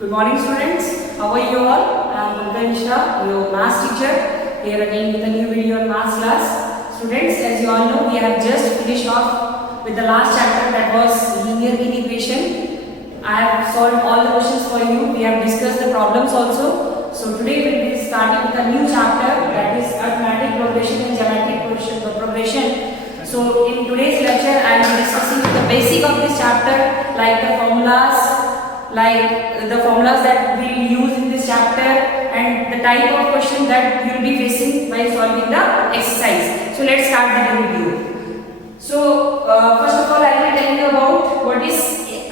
Good morning students, how are you all? I am Gupta Mishra, your maths teacher, here again with a new video on maths class. Students, as you all know, we have just finished off with the last chapter, that was linear integration. I have solved all the questions for you, we have discussed the problems also. So today we will be starting with a new chapter, that is arithmetic progression and geometric progression. So in today's lecture I will be discussing the basic of this chapter, like the formulas that we will use in this chapter and the type of question that you will be facing while solving the exercise. So let's start the review. So first of all I will tell you about what is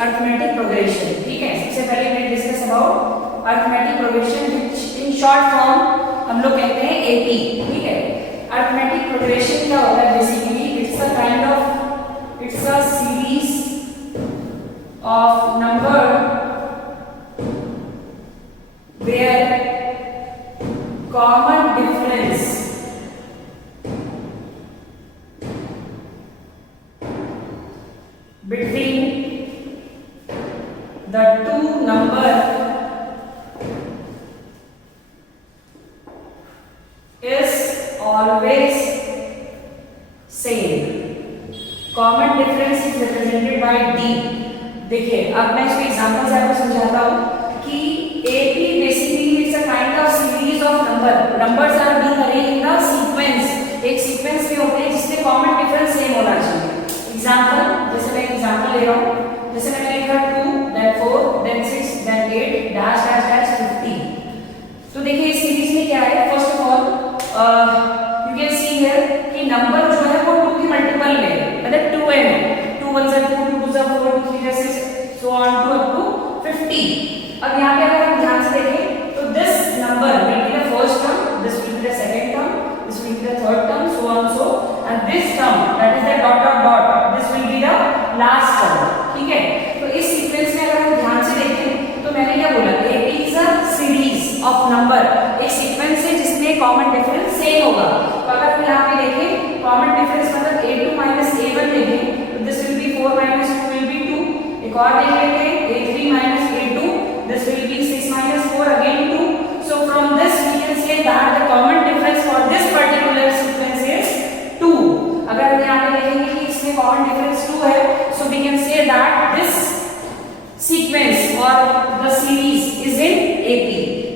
arithmetic progression. ठीक है, सबसे पहले we discuss about arithmetic progression, which in short form हम लोग कहते हैं AP. ठीक है, arithmetic progression क्या होता है? Basically it's a series of number where common difference between the two numbers is always same. Common difference is represented by D. देखिए अब मैं इसको एग्जांपल से आपको समझाता हूं कि AP basically it's a kind of series of numbers are being arranged in the sequence. एक सीक्वेंस में होते हैं जिसमें कॉमन डिफरेंस सेम होना चाहिए. एग्जांपल, जैसे मैं एग्जांपल ले रहा हूं, जैसे मैंने लिखा 2 then 4 then 6 then 8 dash dash dash 50. तो देखिए इस सीरीज में क्या है, first of all you can see here कि नंबर जो है वो 2 के मल्टीपल में, मतलब 2n, 2 1 2 2 2 4 2 3 6 so on to up to 50. अब यहाँ पे अगर हम ध्यान से देखें तो this number will be the first term, this will be the second term, this will be the third term, so on so, and this term that is the dot dot dot, this will be the last term. ठीक है, तो इस sequence में अगर हम ध्यान से देखें तो मैंने क्या बोला, AP is a series of number, एक सीक्वेंस है जिसमें कॉमन डिफरेंस सेम होगा. तो अगर हम यहाँ पे देखें कॉमन डिफरेंस मतलब A2 minus A1 देखें तो this will be 4 minus 2 will be 2. एक और देख लेते हैं A3 minus A2, this will be 6 minus 4 again 2. So from this we can say that the common difference for this particular sequence is 2. अगर हम यहाँ पे देखेंगे कि इसमें कॉमन डिफरेंस 2 है, so we can say that this sequence or the series is in AP.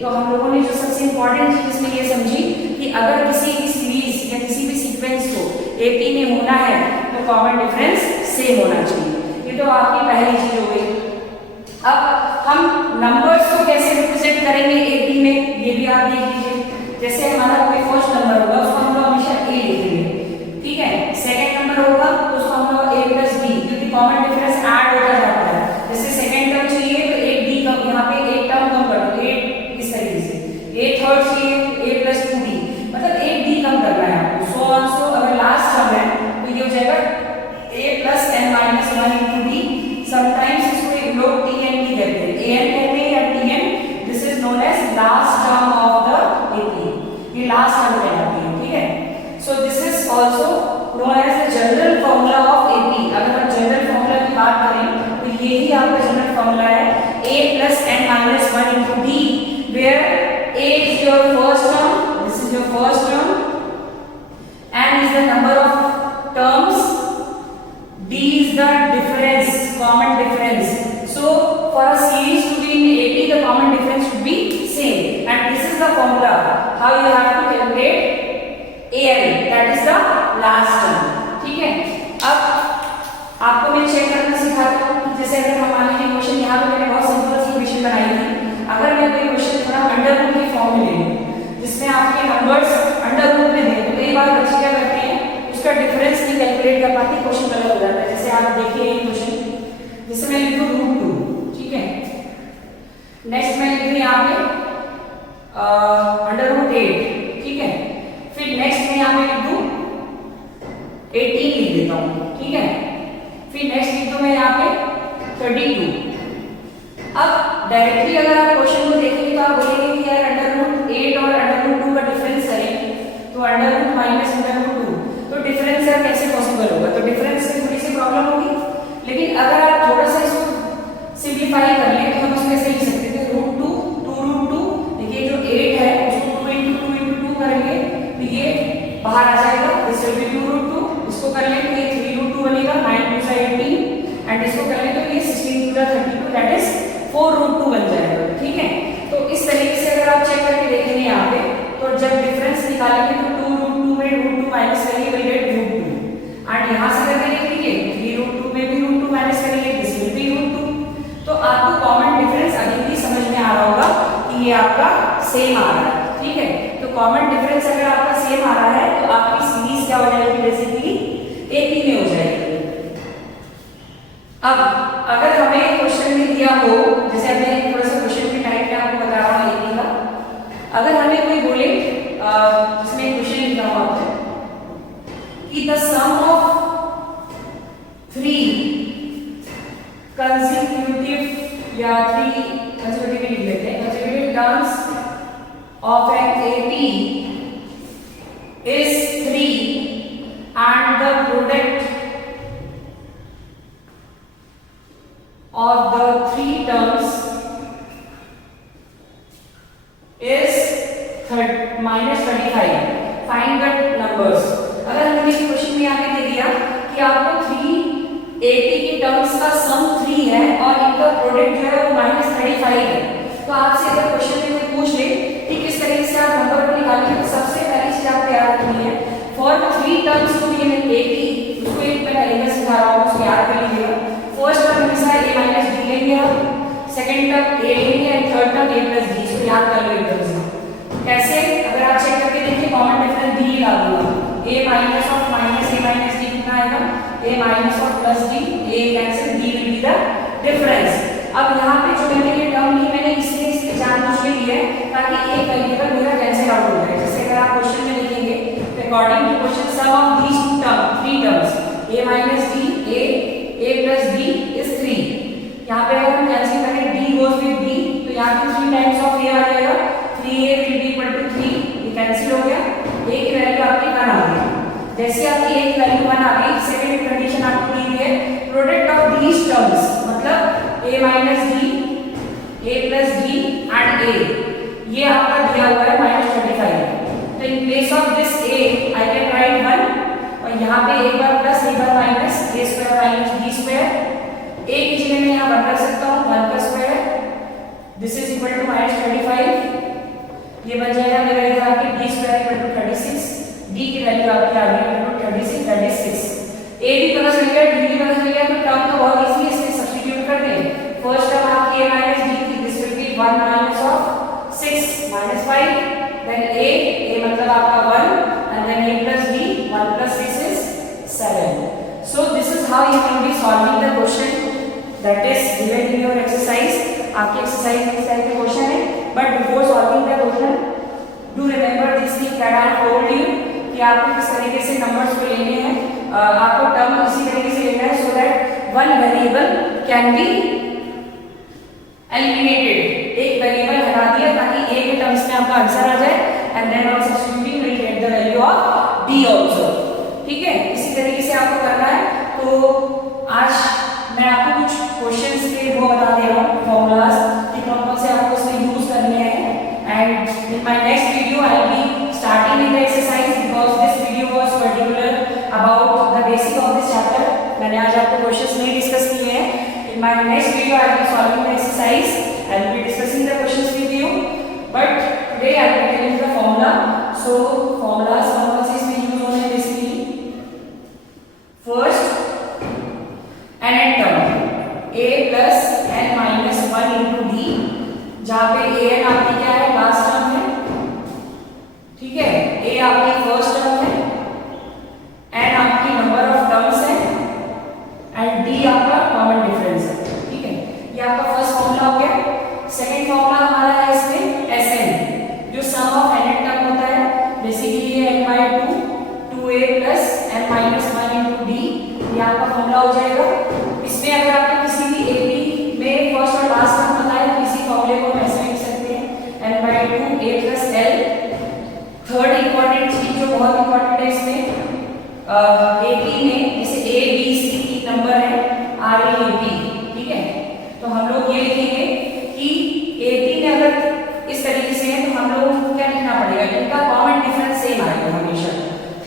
तो हम लोगों ने जो सबसे इम्पोर्टेंट चीज इसमें ये समझी कि अगर किसी भी सीरीज या किसी भी सीक्वेंस को AP में होना है तो कॉमन डिफरेंस सेम होना चाहिए. ये तो आपकी पहली चीज हो गई. अब हम नंबर्स को कैसे रिप्रेजेंट करेंगे AP में, ये भी आप देख लीजिए. जैसे हमारा कोई फर्स्ट नंबर होगा उसको हम लोग हमेशा A लिखेंगे. ठीक है, सेकंड नंबर होगा तो उसको हम लोग A plus B, क्योंकि कॉमन डिफरेंस ऐड होता जाता है. जैसे सेकंड टर्म चाहिए तो एक D कम, यहाँ पे एक टर्म कम कर दो, 8 इस तरीके से. A थर्ड चाहिए A plus 2D, मतलब एक D कम करना है आपको. सो ऑन सो अगर लास्ट टर्म है तो ये हो जाएगा A plus n minus 1 into D. Sometimes इसको एक लोग Tn भी कहते हैं, An कहते हैं या Tn. This is known as last term of the AP. ये लास्ट टर्म कहलाती है. ठीक है, so this is also known as the general formula of AP. अगर हम जनरल फार्मूला की बात करें तो यही आपका जनरल फार्मूला है, A plus n minus 1 into D, where A is your first term, this is your first term, n is the number of terms, D is the difference, common difference. So for a series to be in AP, the common difference should be same, and this is the formula how you have to calculate AN, that is the last term. ठीक है, अब आपको मैं check करना सिखाता हूँ. जैसे अगर हम मान लीजिए क्वेश्चन, यहाँ पे मैंने बहुत सिंपल सी क्वेश्चन बनाई थी. अगर मैं कोई क्वेश्चन थोड़ा अंडर रूट की फॉर्म में ले लूं जिसमें आपके नंबर्स अंडर रूट में दें तो कई बार बच्चे क्या करते हैं, उसका डिफरेंस नहीं कैलकुलेट कर पाते, क्वेश्चन गलत हो जाता है. जैसे आप देखिए ये क्वेश्चन, जैसे मैं लिखूं √2. ठीक है, नेक्स्ट मैं लिख रही यहाँ पे √8. ठीक है, फिर नेक्स्ट मैं यहाँ पे लिख दूं 18 लिख देता हूँ. ठीक है, फिर नेक्स्ट लिख दूं मैं यहाँ पे 32. अब डायरेक्टली अगर आप क्वेश्चन को देखेंगे तो आप बोलेंगे कि यार √8 और √2 का डिफरेंस करें तो √- √2, तो डिफरेंस यार कैसे पॉसिबल होगा. तो डिफरेंस से थोड़ी सी प्रॉब्लम होगी. लेकिन अगर आप थोड़ा सा इसको सिंप्लीफाई कर लें तो हम उसको ऐसे लिख सकते थे 4√2 बन जाएगा, ठीक है। तो इस तरीके से अगर आप चेक करके देखेंगे यहाँ पे, तो जब डिफरेंस निकालेंगे तो 2√2 में √2 माइनस करेंगे विल गेट √2, एंड यहाँ से करके देख लीजिए 3√2 में भी √2 माइनस करेंगे दिस विल बी √2। तो आपको कॉमन डिफरेंस अभी भी समझ में आ रहा होगा कि ये आपका सेम आ रहा है, ठीक है। तो कॉमन डिफरेंस अगर आपका सेम आ रहा है तो आपकी सीरीज क्या हो जाएगी, बेसिकली एपी में हो जाएगी। अब अगर हमें क्वेश्चन में दिया हो, जैसे मैं थोड़ा सा क्वेश्चन के टाइप में आपको बता रहा हूँ एपी का, अगर हमें कोई बोले इसमें क्वेश्चन लिखा हुआ है कि द सम ऑफ 3 कंसेक्यूटिव या 3 कंसेक्यूटिव लिख लेते हैं, consecutive terms of an AP is 3 and the product of the 3 terms is -35. Find the numbers. अगर हमने क्वेश्चन में आगे दे दिया कि आपको 3 AP के टर्म्स का सम 3 है और इनका प्रोडक्ट जो है वो -35 है, तो आपसे अगर क्वेश्चन में कोई पूछ ले कि किस तरीके से आप नंबर को निकालेंगे, तो सबसे पहली चीज आपको याद रखनी है फॉर 3 टर्म्स को भी मैं एपी उसको एक मैं लेकर सिखा रहा हूँ, उसको याद कर लीजिएगा। फर्स्ट टर्म हमेशा a माइनस डी लेंगे हम, सेकंड टर्म a लेंगे and third term a plus D, इसको याद कर लो एकदम से। कैसे, अगर आप चेक करके देखिए कॉमन डिफरेंस b ला दूंगा, a minus of minus a minus D कितना आएगा, a minus of plus D, a cancel, b will be the difference. अब यहाँ पे जो मैंने ये टर्म ली मैंने इसलिए जानबूझ के ली है ताकि एक वेरिएबल मेरा कैंसिल आउट हो जाए। जैसे अगर आप क्वेश्चन में लिखेंगे according to question sum of these three terms a minus d a plus b is 3, यहाँ पे अगर हम कैंसिल करें d गोज विद b तो यहाँ पे 3 टाइम्स ऑफ a आ जाएगा, 3a will be equal to 3, ये कैंसिल हो गया, a की वैल्यू आपकी 1 आ गई। जैसे आपकी a की वैल्यू 1 आ गई, सेकंड कंडीशन आपको दी हुई है प्रोडक्ट ऑफ दीस टर्म्स, मतलब a minus d, a plus d and a, ये आपका दिया हुआ है -35। तो in place of this a I can write 1 और यहाँ पे एक बार प्लस एक बार minus, a square minus b square, a की जगह मैं यहाँ 1 रख सकता हूँ, 1 का square, this is equal to -25, ये बन जाएगा मेरा इधर आपके d square equal to 36, d की वैल्यू आपकी आ गई इक्वल टू 36, a भी पता चल गया, d भी पता चल गया, तो टर्म तो बहुत इजी है, इसमें सब्स्टिट्यूट कर दें। फर्स्ट टर्म आपकी a माइनस d थी, this will be 1 minus of 6 minus 5, then a मतलब आपका 1 and then a plus d, 1 plus 6 is 7। So this is how you can be solving the question that is given in your exercise. आपकी exercise में इस type के question है, but before solving the question do remember this thing that I have told you कि आपको किस तरीके से नंबर्स को लेने हैं, आपको टर्म इसी तरीके से लेना है so that one variable can be eliminated, एक वेरिएबल हटा दिया ताकि a के टर्म्स में आपका आंसर आ जाए and then on substituting will get the value of d also, ठीक है। इसी तरीके से आपको करना है। तो आज मैं आपको कुछ क्वेश्चंस के वो बता दे रहा हूँ, फॉर्मूलाज कि कौन से आपको इसमें यूज करने हैं, and in my next video I will be starting with the exercise because this video was particular about the basic of this chapter. मैंने आज आपको क्वेश्चंस नहीं डिस्कस किए हैं। In my next video I will be solving the exercise, I will be discussing the questions with you, but today I will tell you the formula. So formulas कौन से इसमें use होने हैं basically, first nth term a plus n minus 1 into D, जहां पे an आपकी क्या है, लास्ट टर्म है, ठीक है, a आपकी फर्स्ट टर्म है, n आपकी नंबर ऑफ टर्म्स है एंड d आपका कॉमन डिफरेंस है, ठीक है। ये आपका फर्स्ट फॉर्मूला हो गया। सेकंड फॉर्मूला हमारा है इसमें Sn, जो सम ऑफ nth टर्म होता है, बेसिकली ये n/2 2a plus n minus 1 into D, ये आपका फॉर्मूला हो जाएगा। इसमें अगर आपको किसी भी एपी में फर्स्ट और लास्ट टर्म पता है तो इसी फॉर्मूले को हम ऐसे लिख सकते हैं n/2 a plus l। Third important चीज जो बहुत इंपॉर्टेंट है इसमें एपी में, जैसे a b c की नंबर है r a a b, ठीक है, तो हम लोग ये लिखेंगे कि एपी में अगर इस तरीके से है तो हम लोगों को क्या लिखना पड़ेगा, इनका कॉमन डिफरेंस सेम आएगा हमेशा,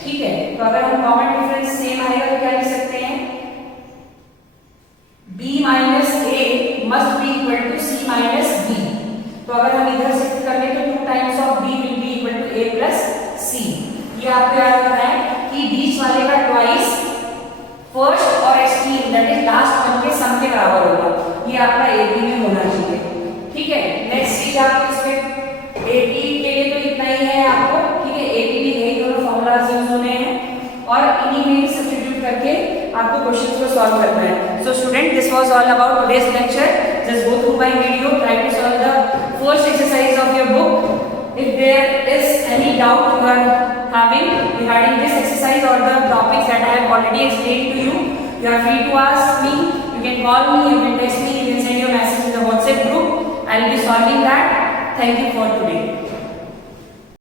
ठीक है। तो अगर हम कॉमन डिफरेंस सेम आएगा तो क्या लिख सकते हैं, b minus a must be equal to two c minus b. तो अगर हम इधर शिफ्ट कर ले तो 2 times of b will be equal to a plus c. ये आपको याद रखना है कि बीच वाले का ट्वाइस फर्स्ट और extreme that is last one के सम के बराबर होगा। ये आपका एबी में होना चाहिए, ठीक है। नेक्स्ट चीज आपको इसमें एटी के लिए तो इतना ही है आपको, ठीक है। एटी भी यही दोनों फॉर्मूलाज यूज होने हैं और इन्हीं में ही सब्स्टिट्यूट करके आपको क्वेश्चंस को सॉल्व करना है। So student, this was all about today's lecture. Just go through my video, try to solve the first exercise of your book. If there is any doubt you are having regarding this exercise or the topics that I have already explained to you, you are free to ask me. You can call me, you can text me, you can send your message in the WhatsApp group. I will be solving that. Thank you for today.